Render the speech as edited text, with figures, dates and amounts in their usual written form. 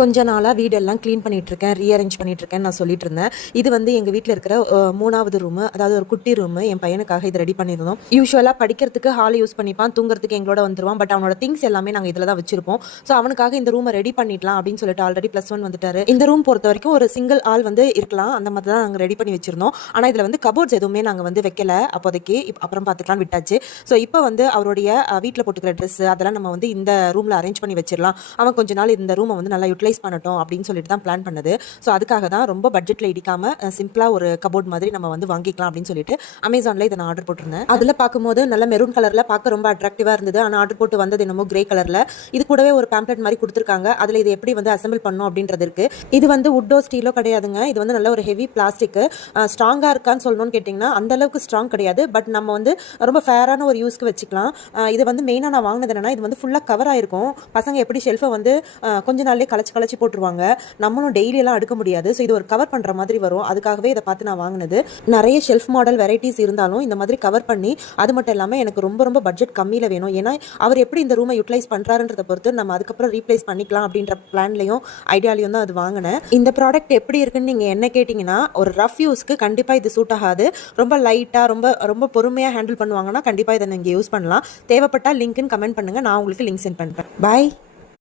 கொஞ்ச நாளாக வீடெல்லாம் க்ளீன் பண்ணிகிட்ருக்கேன், ரீஅரேஞ்ச் பண்ணிகிட்ருக்கேன்னு நான் சொல்லிட்டு இருந்தேன். இது வந்து எங்கள் வீட்டில் இருக்கிற 3வது ரூமு, அதாவது ஒரு குட்டி ரூமு. என் பையனுக்காக இது ரெடி பண்ணியிருந்தோம். யூஸ்வலாக படிக்கிறதுக்கு ஹால் யூஸ் பண்ணிப்பான், தூங்குறதுக்கு எங்களோட வந்துடுவான். பட் அவனோட திங்ஸ் எல்லாமே நாங்கள் இதில் தான் வச்சிருப்போம். ஸோ அவனுக்காக இந்த ரூமை ரெடி பண்ணிடலாம் அப்படின்னு சொல்லிட்டு ஆல்ரெடி +1 வந்துட்டாரு. இந்த ரூம் பொறுத்த வரைக்கும் ஒரு சிங்கிள் ஆள் வந்து இருக்கலாம், அந்த மாதிரி தான் நாங்கள் ரெடி பண்ணி வச்சிருந்தோம். ஆனால் இதில் வந்து கபோர்ட்ஸ் எதுவுமே நாங்கள் வந்து வைக்கல அப்போதைக்கு. அப்புறம் பார்த்துக்கலாம்னு விட்டாச்சு. ஸோ இப்போ வந்து அவருடைய வீட்டில் போட்டுக்கிற ட்ரெஸ்ஸு அதெல்லாம் நம்ம வந்து இந்த ரூமில் அரேஞ்ச் பண்ணி வச்சிடலாம். அவன் கொஞ்ச நாள் இந்த ரூமை வந்து நல்லா யூட்டிலைஸ் பண்ணட்டும் அப்படின்னு சொல்லிட்டு தான் பிளான் பண்ணது. ஸோ அதுக்காக தான் ரொம்ப பட்ஜெட்டில் இடிக்காமல் சிம்பிளாக ஒரு கபோர்ட் மாதிரி நம்ம வந்து வாங்கிக்கலாம் அப்படின்னு சொல்லிட்டு அமேசானில் இதை நான் ஆர்டர் போட்டிருந்தேன். அதில் பார்க்கும்போது நல்ல மெரூன் கலரில் பார்க்க ரொம்ப அட்ராக்டிவாக இருந்தது. ஆனால் ஆர்டர் போட்டு வந்தது என்னமோ கிரே கலரில். இது கூடவே ஒரு பேம்ப்ளெட் மாதிரி கொடுத்துருக்காங்க. அதில் இது எப்படி வந்து அசம்பிள் பண்ணணும் அப்படின்றது இருக்கு. இது வந்து வுட்டோ ஸ்டீலோ கிடையாதுங்க. இது வந்து நல்ல ஒரு ஹெவி பிளாஸ்டிக். ஸ்ட்ராங்காக இருக்கான்னு சொல்லணும்னு கேட்டிங்கன்னா அந்த அளவுக்கு ஸ்ட்ராங் கிடையாது. பட் நம்ம வந்து ரொம்ப ஃபேரான ஒரு யூஸ்க்கு வச்சுக்கலாம். இது வந்து மெயினாக நான் வாங்கினது என்னன்னா, இது வந்து ஃபுல்லாக கவர் ஆயிருக்கும். பசங்க எப்படி ஷெல்ஃபை வந்து கொஞ்ச நாள்லேயே கலச்சி போட்டுருவாங்க. நம்மளும் டெய்லியெல்லாம் அடுக்க முடியாது. ஸோ இது ஒரு கவர் பண்ணுற மாதிரி வரும். அதுக்காகவே இதை பார்த்து நான் வாங்கினது. நிறைய ஷெல்ஃப் மாடல் வெரைட்டிஸ் இருந்தாலும் இந்த மாதிரி கவர் பண்ணி, அது மட்டும் இல்லாமல் எனக்கு ரொம்ப ரொம்ப பட்ஜெட் கம்மியில் வேணும். ஏன்னா அவர் எப்படி இந்த ரூமை யூட்டிலைஸ் பண்ணுறாருன்றதை பொறுத்து நம்ம அதுக்கப்புறம் ரீப்ளேஸ் பண்ணிக்கலாம் அப்படின்ற பிளான்லையும் ஐடியாலையும் தான் அது வாங்கினேன். இந்த ப்ராடக்ட் எப்படி இருக்குன்னு நீங்கள் என்ன கேட்டிங்கன்னா, ஒரு ரஃப் யூஸ்க்கு கண்டிப்பாக இது சூட் ஆகாது. ரொம்ப லைட்டாக ரொம்ப ரொம்ப பொறுமையாக ஹேண்டில் பண்ணுவாங்கன்னா கண்டிப்பாக இதை நீங்கள் யூஸ் பண்ணலாம். தேவைப்பட்டால் லிங்க்னு கமெண்ட் பண்ணுங்கள், நான் உங்களுக்கு லிங்க் சென்ட் பண்ணுறேன். பாய்.